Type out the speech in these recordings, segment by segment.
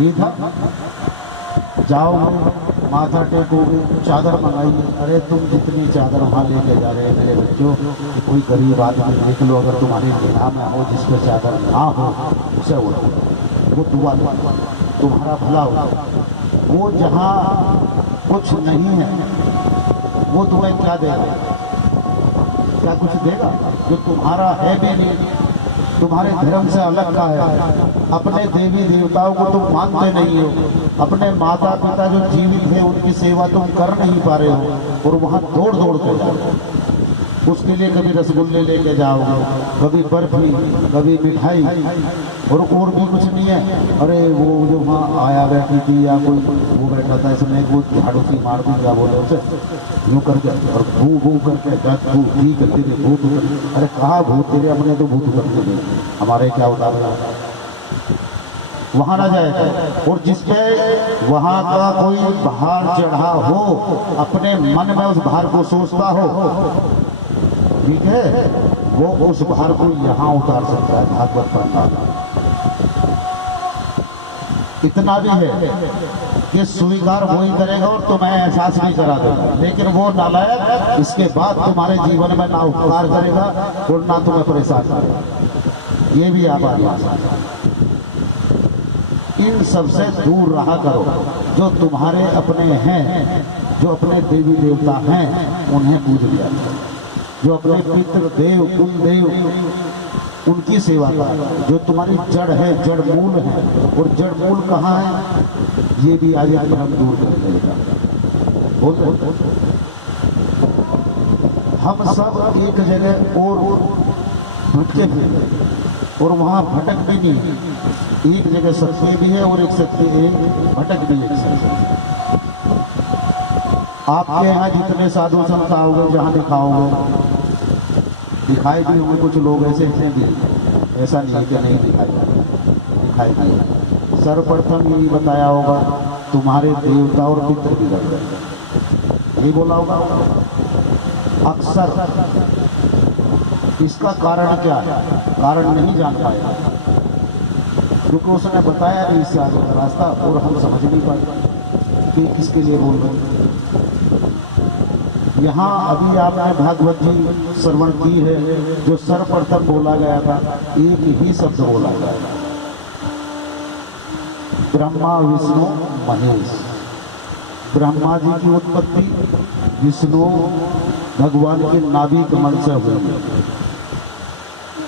ये था। जाओगे माथा टेकोगे, चादर मंगाइए। अरे तुम जितनी चादर वहाँ लेके जा रहे हैं मेरे बच्चों, कोई गरीब आदमी देख लो अगर तुम्हारे निगाह में हो जिस पर चादर ना हो, उसे उठाओ, वो दुआ तुम्हारा भला हो। वो जहाँ कुछ नहीं है वो तुम्हें क्या देगा? क्या कुछ देगा? जो तुम्हारा है भी नहीं, तुम्हारे धर्म से अलग का है। अपने देवी देवताओं को तुम मानते नहीं हो, अपने माता पिता जो जीवित है उनकी सेवा तुम कर नहीं पा रहे हो, और वहाँ दौड़ दौड़ कर जाओ। उसके लिए कभी रसगुल्ले लेके जाओगे, कभी बर्फी, कभी मिठाई, और भी कुछ नहीं है। अरे वो जो वहाँ आया बैठी थी या कोई वो बैठा था, इसमें वो झाड़ू सी मार दी, क्या बोले उसे, यूँ करके और भू करके ठीक है तेरे भूत। अरे कहाँ भूत तेरे, अपने तो भूत करते थे, हमारे क्या उतार वहाँ ना जाए। और जिसके वहाँ का कोई भार चढ़ा हो, अपने मन में उस भार को सोचता हो, ठीक है, वो उस भार को यहाँ उतार सकता है। भागवत पढ़ना इतना भी है कि स्वीकार वही करेगा और तुम्हें एहसास नहीं करा देगा, लेकिन वो नालायक इसके बाद तुम्हारे जीवन में ना उपकार करेगा और ना तुम्हें परेशान करेगा। ये भी आप इन सबसे दूर रहा करो। जो तुम्हारे अपने हैं, जो अपने देवी देवता हैं, उन्हें पूज लिया करो। जो अपने पितृ देव कुल देव उनकी सेवा करो। जो तुम्हारी जड़ है, जड़ मूल है, और जड़ मूल कहाँ है ये भी आज हम दूर कर देगा। हम सब एक जगह और भटके फिर, और वहाँ भटक भी नहीं, एक जगह सत्य भी है और एक सत्य एक भटक भी एक सत्य। आपके यहाँ जितने साधु संत आओगे, जहाँ दिखाओगे, दिखाई भी होंगे कुछ लोग ऐसे भी, ऐसा नहीं है कि नहीं दिखाई दिए। सर्वप्रथम यही बताया होगा तुम्हारे देवता और पितृ भी लग गए, यही बोला होगा अक्सर। इसका कारण क्या है? कारण नहीं जान पाएगा, क्योंकि उसने बताया नहीं इससे आगे का रास्ता, और हम समझ नहीं पाए कि किसके लिए बोल रहे हैं। यहाँ अभी आपने भागवत जी श्रवण की है, जो सर्वप्रथम बोला गया था, एक ही शब्द बोला गया था, ब्रह्मा विष्णु महेश। ब्रह्मा जी की उत्पत्ति विष्णु भगवान के नाभि कमल से हुई,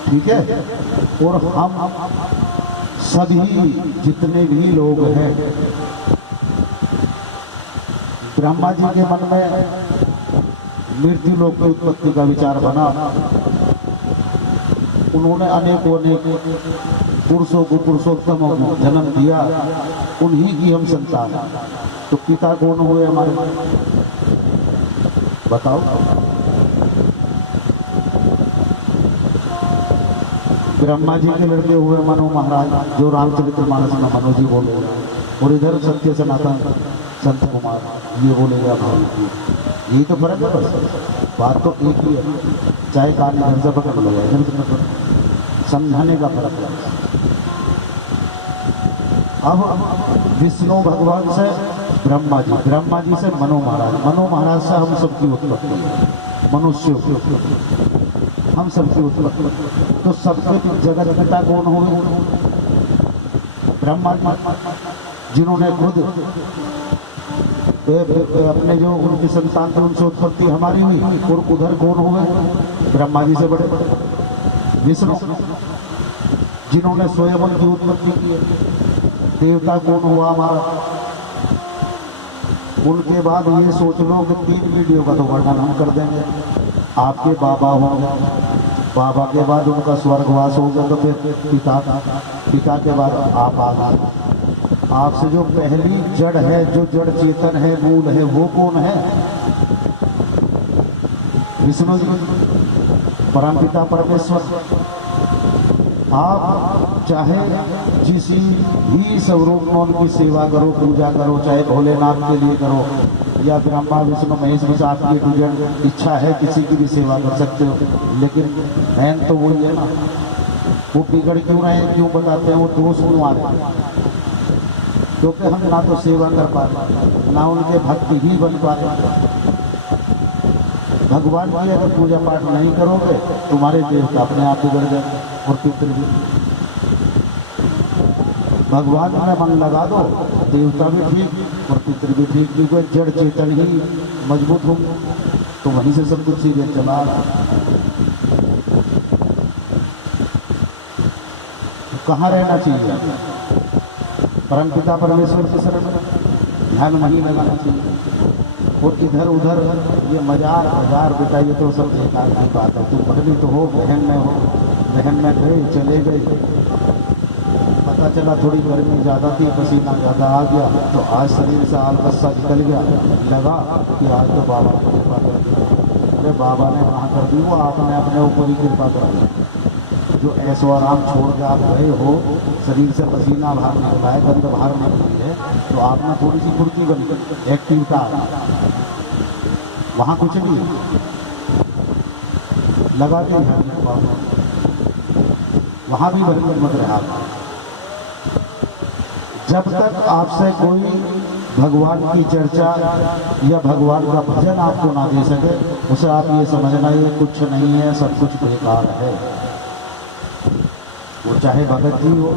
ठीक है। और हम सभी जितने भी लोग हैं, ब्रह्मा जी के मन में मृत्यु लोक की उत्पत्ति का विचार बना। उन्होंने अनेकों पुरुषों को पुरुषोत्तम जन्म दिया, उन्हीं की हम संतान। तो पिता कौन हुए हमारे, बताओ? ब्रह्मा जी के लड़के हुए मनु महाराज, जो रामचरितमानस में मनु जी बोले, और इधर सत्य सनातन संत कुमार ये बोलेगा भाई। यही तो फर्क है, बस बात तो एक ही है, चाहे कान इधर से पकड़ लो, इधर से पकड़, समझाने का फर्क है। अब विष्णु भगवान से ब्रह्मा जी से मनु महाराज से हम सबकी उत्पत्ति है, मनुष्यों की हम सबकी उत्पत्ति। तो सबके जगत पिता कौन हुए? ब्रह्मा, जिन्होंने खुद अपने जो उनकी संतान थे उनसे उत्पत्ति हमारी हुई। और उधर कौन हुए? ब्रह्मा जी से बड़े विष्णु, जिन्होंने स्वयं की उत्पत्ति की। देवता कौन हुआ हमारा? उनके बाद ये सोच लो कि 3 वीडियो का तो वर्णन हम कर देंगे। आपके बाबा होंगे, बाबा के बाद उनका स्वर्गवास होगा, तो फिर पिता के बाद आप आ गए। आपसे जो पहली जड़ है, जो जड़ चेतन है, मूल है, वो कौन है? विष्णु जी, परमपिता परमेश्वर। आप चाहे जिस भी स्वरूप में उनकी सेवा करो, पूजा करो, चाहे भोलेनाथ के लिए करो या ब्रह्मा विष्णु महेश में, आपकी पूजन इच्छा है किसी की भी सेवा कर सकते हो, लेकिन मैन तो वही है ना। वो बिगड़ क्यों रहे हैं, क्यों बताते हैं, वो दोष क्यों आ रहे हैं? क्योंकि हम ना तो सेवा कर पा रहे, ना उनके भक्ति ही बन पा रहे। भगवान की अगर पूजा पाठ नहीं करोगे, तुम्हारे देवता अपने आप बिगड़ गए और पितृ भी। भगवान में मन लगा दो, देवता भी ठीक और पितृ भी ठीक, क्योंकि जड़ चेतन ही मजबूत हो, तो वहीं से सब कुछ सीधे चला रहा। तो कहाँ रहना चाहिए? परमपिता परमेश्वर की शरण में ध्यान वहीं लगाना चाहिए। और इधर उधर ये मजार बाजार बिताइए तो सब बेकार की बात है। तुम पत्नी तो हो, बहन में हो, बहन में गए चले गए, पता चला थोड़ी गर्मी ज़्यादा थी, पसीना ज़्यादा आ गया, तो आज शरीर से आलकस्सा निकल गया, लगा कि आज तो बाबा ने कृपा कर दी। अरे बाबा ने कहाँ कर दी, वो आपने अपने ऊपर ही कृपा कर दी। जो ऐसो आराम छोड़ के आप गए हो, शरीर से पसीना बाहर निकला है, गंद बाहर निकली है, तो आप में थोड़ी सी फुर्ती बनी, एक्टिवता आ गई। वहाँ कुछ नहीं लगा के वहाँ भी बरकत मत रहा। जब तक आपसे कोई भगवान की चर्चा या भगवान का भजन आपको ना दे सके, उसे आप ये समझना ये कुछ नहीं है, सब कुछ बेकार है। वो चाहे भगत जी हो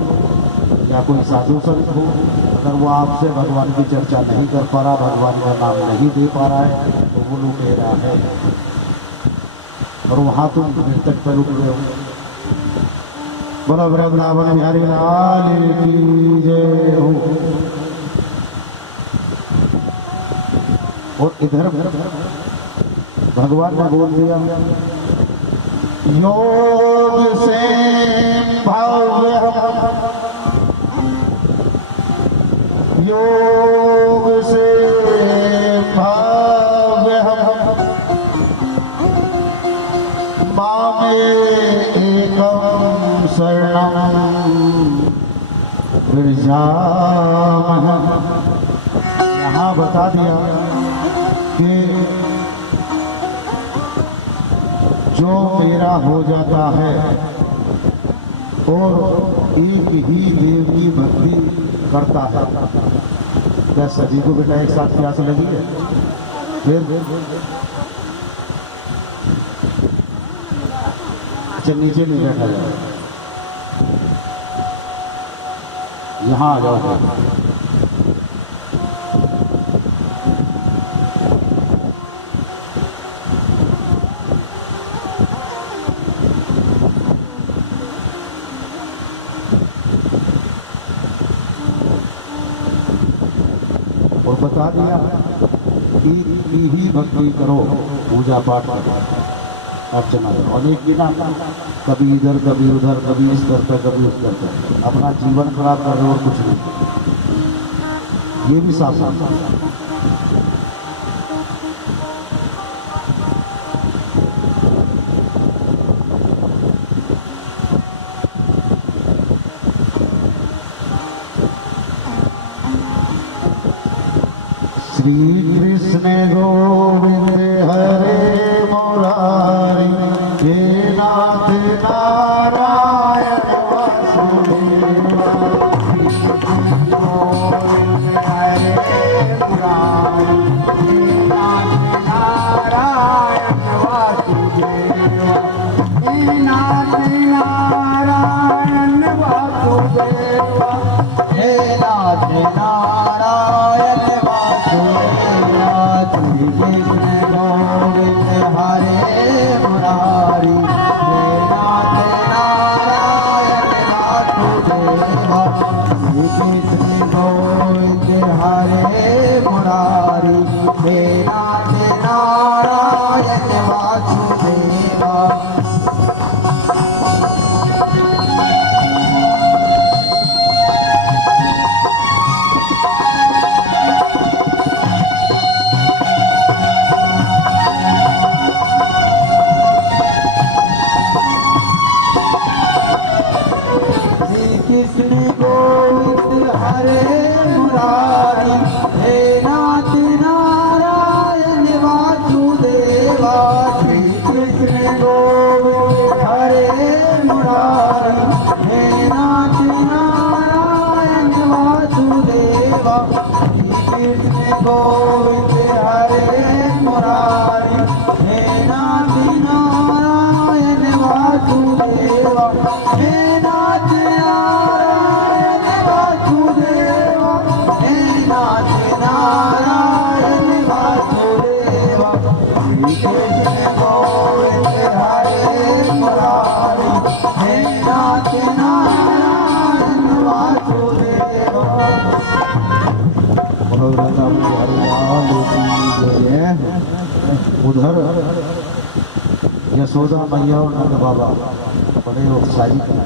या कोई साधु संत हो, अगर वो आपसे भगवान की चर्चा नहीं कर पा रहा, भगवान का नाम नहीं दे पा रहा है, तो वो लुटेरा है। और वहाँ तुम मृतक पर रुक गए हो। बोलो वृंदावन बिहारी लाल की जय हो। और इधर भगवान ने बोल दिया, योग से भव्य, योग से भव्य मामे एकम शरणम विरजामः। यहाँ बता दिया कि जो मेरा हो जाता है और एक ही देव की भक्ति करता है। क्या सभी को बेटा एक साथ प्यास लगी है? फिर नीचे नहीं बैठा जाए, यहाँ आ जाओ। और बता दिया कि ही भक्ति करो, पूजा पाठ करो, अर्चना करो। और एक बिना कभी इधर कभी उधर, कभी इस करता कभी उस करता, अपना जीवन खराब कर रहे हो और कुछ नहीं। ये भी साफ साफ श्री कृष्ण गोविंद हरे मुरारी, हे नाथ नारायण वासुदेव। गोविंद हरे मुरारी, हे नाथ नारायण वासुदेव, हे नाथ नारायण वासुदेव, हे नाथ नारायण श्री कृष्ण गोविंद हरे मुरारी, हे नाथ नारायण वासुदेव, श्री कृष्ण गोविंद हरे मुरारी, हे नाथ नारायण वासुदेव। कृष्ण गोविंद हरे मुरारी, हे नाथ नारायण वासुदेवा। श्री कृष्ण गोविंद हरे मुरारी, हे नाथ नारायण वासुदेवा। नाथ नारायण वासुदेव श्री कृष्ण गोविंद हरे मुरारी हे नाथ नारायण वासुदेव। उधर यशोदा मैया और नंद बाबा बड़े उत्साही थे।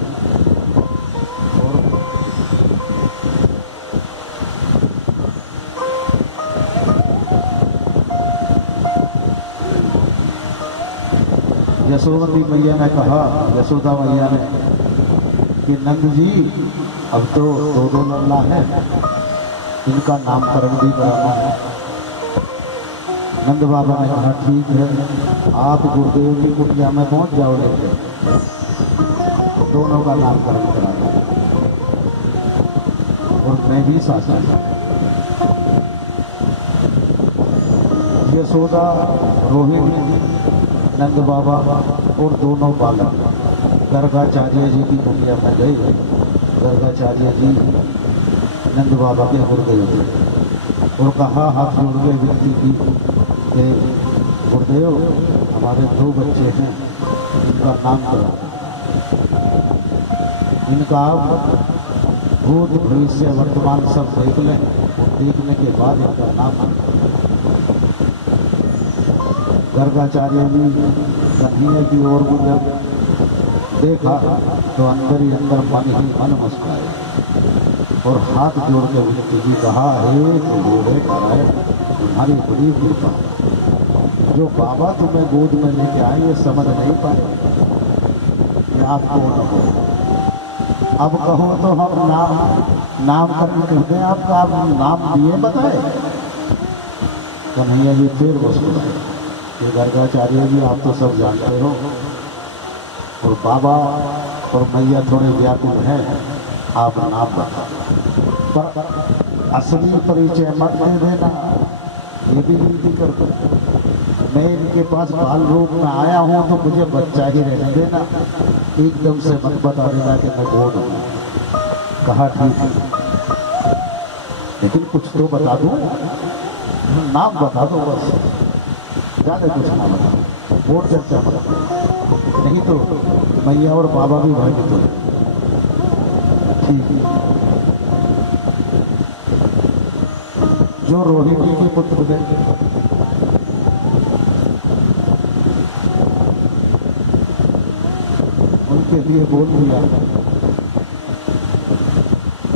यशोमती मैया ने कहा, यशोदा मैया ने कि नंद जी अब तो दो लल्ला है, इनका नामकरण भी कराना है। नंद बाबा ने कहा ठीक है, आप गुरुदेव की कुटिया में पहुंच जाओ, लेके दोनों का नामकरण करा दो और मैं भी साथ। यशोदा, रोहिणी, नंद बाबा और दोनों बालक गर्गाचार्य जी की कुटिया में गए। गर्गाचार्य जी नंद बाबा के गुरुदेव थे और कहा हाथ जोड़ के विनती की कि गुरुदेव हमारे दो बच्चे हैं, इनका नाम करा, इनका आप भूत भविष्य वर्तमान सब देख लें और देखने के बाद इनका नाम। गर्गाचार्य जी कन्हैया की ओर को जब देखा तो अंदर ही अंदर मन ही मन मुस्कुराए और हाथ जोड़ के विनती जी कहा, हे तो बूढ़े कराए तुम्हारी बड़ी कृपा, जो बाबा तुम्हें गोद में लेके आए ये समझ नहीं पाए कि आप कौन हो। अब कहो तो हम नाम करके कहते हैं आपका, आप नाम दिए बताए। कन्हैया जी फिर मुस्कुराए कि गर्गाचार्य जी आप तो सब जानते हो और बाबा और मैया थोड़े व्याकुल हैं, आप नाम बता, पर असली परिचय मत दे देना, ये भी विनती कर दो। मैं इनके पास बाल रूप में आया हूँ तो मुझे बच्चा ही रहने देना, एकदम से मत बता देना कि मैं कौन हूँ। कहा ठीक है, लेकिन कुछ तो बता दो, नाम बता दो बस, ज़्यादा कुछ ना बता, और चर्चा बता, नहीं तो मैया और बाबा भी भयभीत हो। ठीक है, जो रोहिणी के पुत्र थे उनके लिए बोल दिया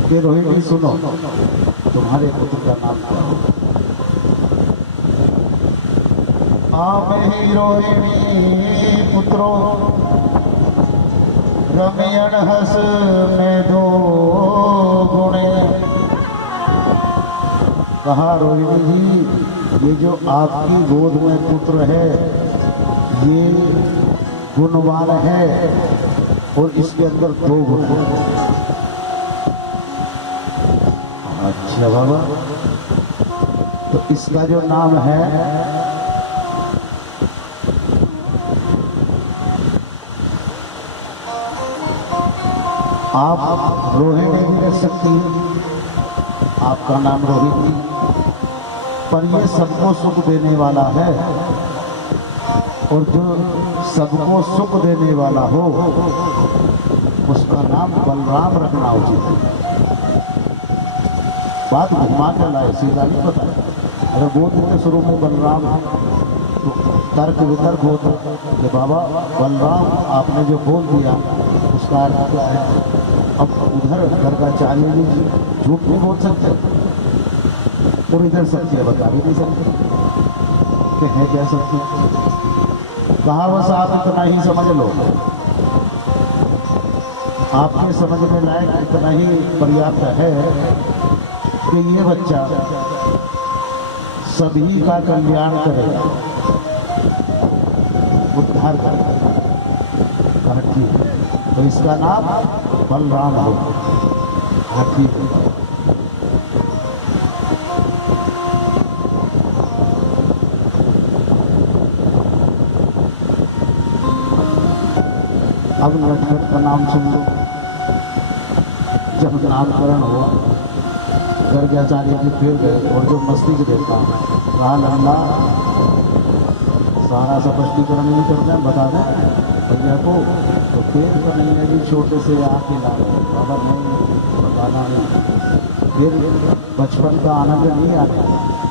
कि रोहिणी सुनो, तुम्हारे पुत्र का नाम क्या होगा? आप ही रोहिणी पुत्रो रमयण हस में दो गुणे। कहा रोहिणी जी, ये जो आपकी गोद में पुत्र है ये गुणवान है और इसके अंदर दो गुण हैं। अच्छा बाबा, तो इसका जो नाम है आप रोहिणी नहीं रख सकती, आपका नाम रोहिणी, पर ये सबको सुख देने वाला है और जो सबको सुख देने वाला हो उसका नाम बलराम रखना उचित है। बात घुमा के लाए, सीधा नहीं पता। अगर बोल देते शुरू में बलराम तो तर्क वितर्क होता कि बाबा बलराम आपने जो बोल दिया उसका अर्थ क्या है। अब उधर गर्गाचार्य जी झूठ नहीं बोल सकते और इधर सत्य बता भी नहीं सकते कि है क्या सत्य। कहा बस आप इतना ही समझ लो, आपके समझने लायक इतना ही पर्याप्त है कि ये बच्चा सभी का कल्याण करेगा, उद्धार करेगा। कहा ठीक है, तो इसका नाम बलराम हो। हाँ ठीक है। अब नटखट का नाम सुन लो। जब नामकरण हुआ गर्गाचार्य जी फिर गए और जो मस्ती को देखा कहा लल्ला सारा स्पष्टीकरण नहीं करना है, बता दें भैया को। तो फिर तो नहीं है कि छोटे से आके ला बाबा नहीं बताना नहीं। फिर बचपन का आनंद नहीं आने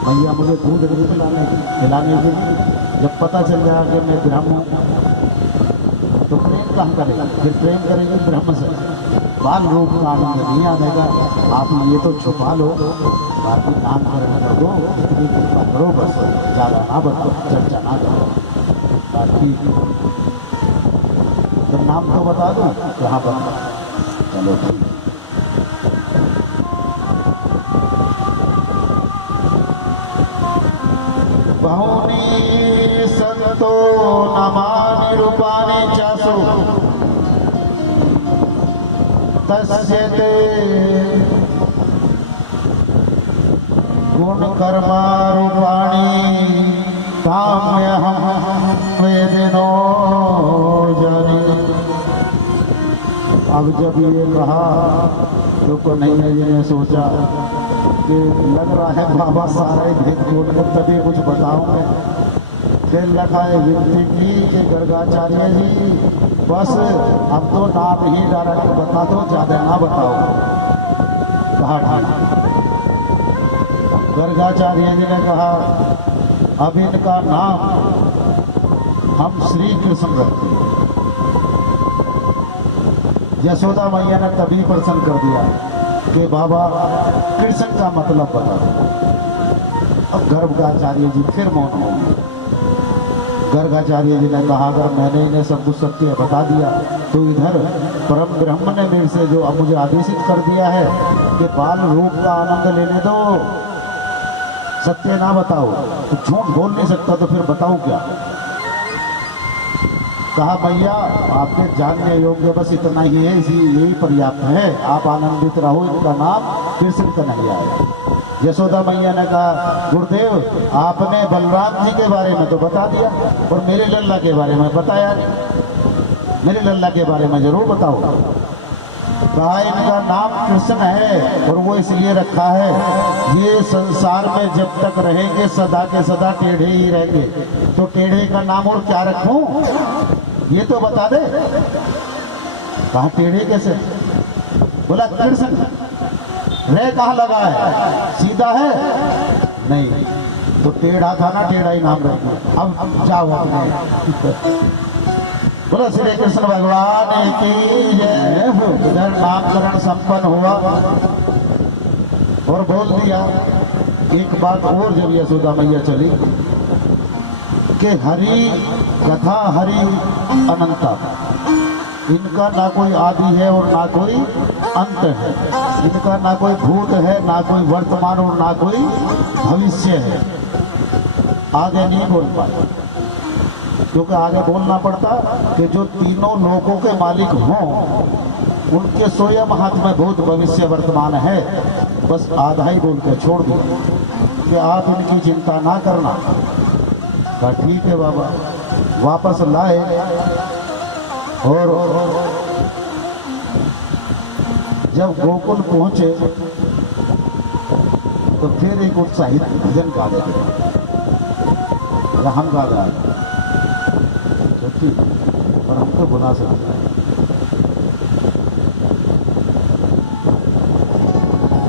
भैया मुझे दूध नहीं खिलाने के लिए जब पता चल जाएगा कि मैं ब्रह्म हूँ तो प्रेम कहाँ करेगा, फिर प्रेम करेंगे ब्रह्म से। बाल रूप का आनंद नहीं आनेगा। आप ये तो छुपा लो, बाकी नाम करने कर दो, इतनी कृपा करो बस, ज़्यादा ना बताओ, चर्चा ना करो। बाकी तो नाम तो बता दो कहाँ बता, चलो ठीक। बहुनी संतो नमानि रूपाणि चासु तस्य ते गुण कर्मा रूपाणि काम्यहं वेदिनो जाने। अब जब ये कहा तो कन्हैया जी ने सोचा कि लग रहा है बाबा सारा ही भेद बोल कर तभी कुछ बताऊंगे। फिर लखाए विनती की कि गर्गाचार्य जी बस अब तो नाम ही डायरेक्ट बता दो, ज़्यादा ना बताओ। कहा ठीक। गर्गाचार्य जी ने कहा अब इनका नाम हम श्री कृष्ण रखते हैं। यशोदा मैया ने तभी प्रसन्न कर दिया कि बाबा कृष्ण का मतलब बता दो। अब गर्गाचार्य जी फिर मौन हो गए। गर्गाचार्य जी ने कहा अगर मैंने इन्हें सब कुछ सत्य बता दिया तो इधर परम ब्रह्म ने मेरे से जो अब मुझे आदेशित कर दिया है कि बाल रूप का आनंद लेने दो, सत्य ना बताओ। तो झूठ बोल नहीं सकता तो फिर बताऊं क्या। कहा भैया आपके जानने योग्य बस इतना ही है, इसी यही पर्याप्त है, आप आनंदित रहो, इनका नाम कृष्ण कन्हैया है। यशोदा मैया ने कहा गुरुदेव आपने बलराम जी के बारे में तो बता दिया और मेरे लल्ला के बारे में बताया नहीं, मेरे लल्ला के बारे में जरूर बताओ। कहा इनका नाम कृष्ण है और वो इसलिए रखा है ये संसार में जब तक रहेंगे सदा के सदा टेढ़े ही रहेंगे, तो टेढ़े का नाम और क्या रखूं ये तो बता दे। कहा टेढ़े कैसे, बोला कृष्ण। रे कहाँ लगा है, सीधा है नहीं, तो टेढ़ा था ना, टेढ़ा ही नाम रखना। अब जाओ अपने बोला श्री कृष्ण भगवान की जय। इधर नामकरण संपन्न हुआ और बोल दिया। एक बात और जब यशोदा मैया चली कि हरि कथा हरि अनंता, इनका ना कोई आदि है और ना कोई अंत है, इनका ना कोई भूत है ना कोई वर्तमान और ना कोई भविष्य है। आगे नहीं बोल पाए क्योंकि आगे बोलना पड़ता कि जो तीनों लोगों के मालिक हों उनके स्वयं हाथ में भूत भविष्य वर्तमान है। बस आधा ही बोल के छोड़ दिया कि आप इनकी चिंता ना करना। कहा ठीक है बाबा। वापस लाए और जब गोकुल पहुंचे तो फिर एक उत्साहित भजन गा रहे हम गा रहे हैं, पर हम तो बुला सकते हैं।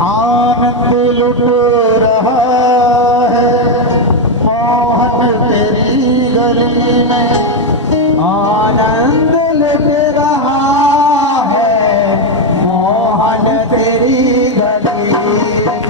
आनंद लुट रहा है मोहन तेरी गली में, आनंद लुट रहा है मोहन तेरी गली में।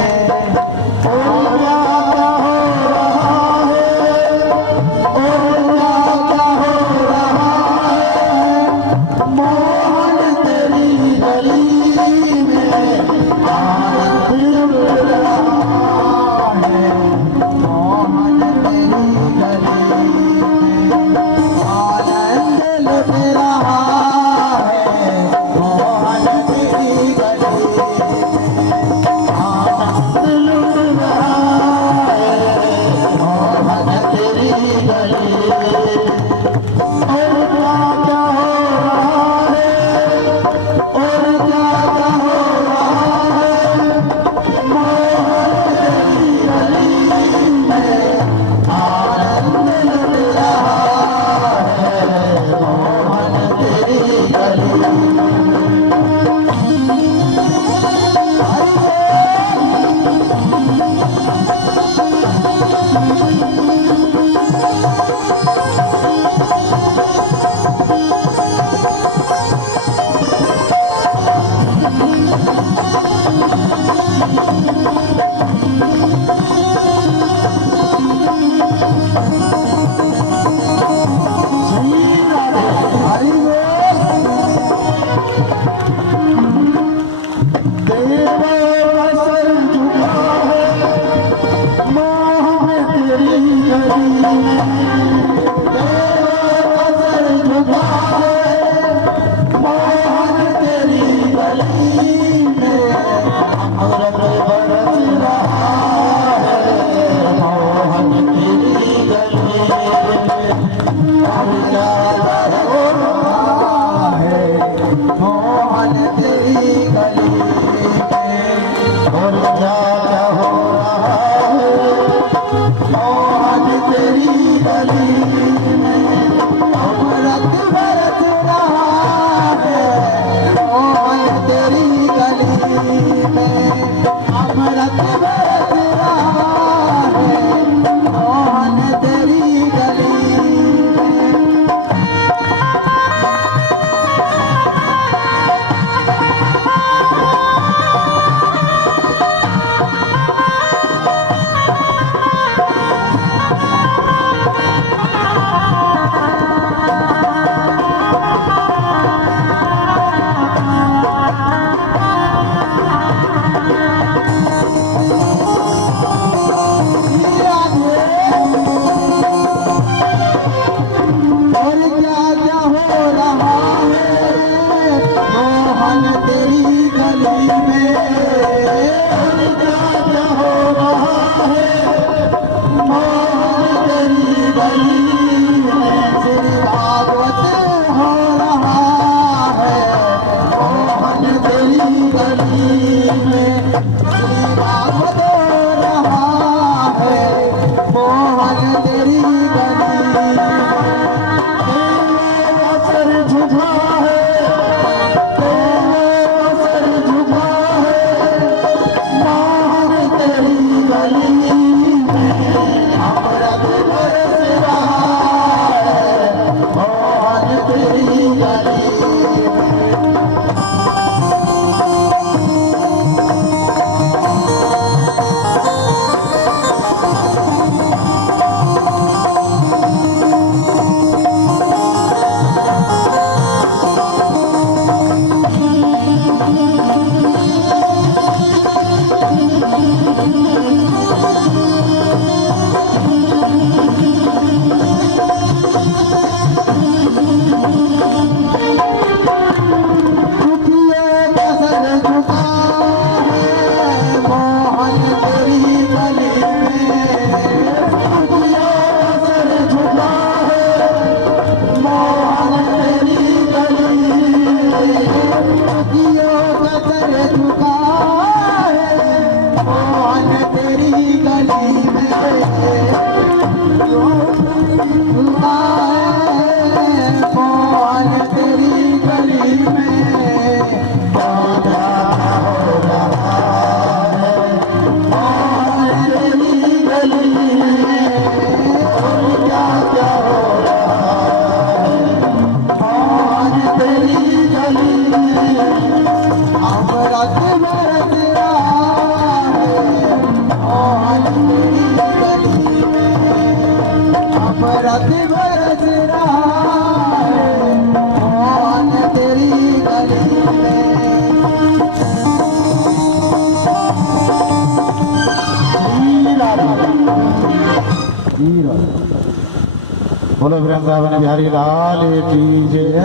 बोलो वृंदावन बिहारी लाल की जय।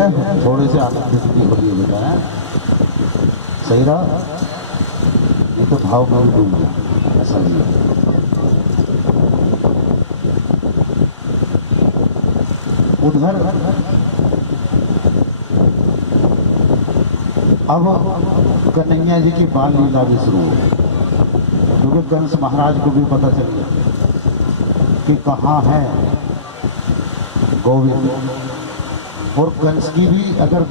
थोड़े से आनंदित की होगी बेटा है, सही रहा, ये तो भाव में भी डूब गया ऐसा नहीं है। उधर अब कन्हैया जी की बाल लीला भी शुरू हो गई, क्योंकि कंस महाराज को भी पता चल गया कि कहाँ है गोविंद। और कंस की भी अगर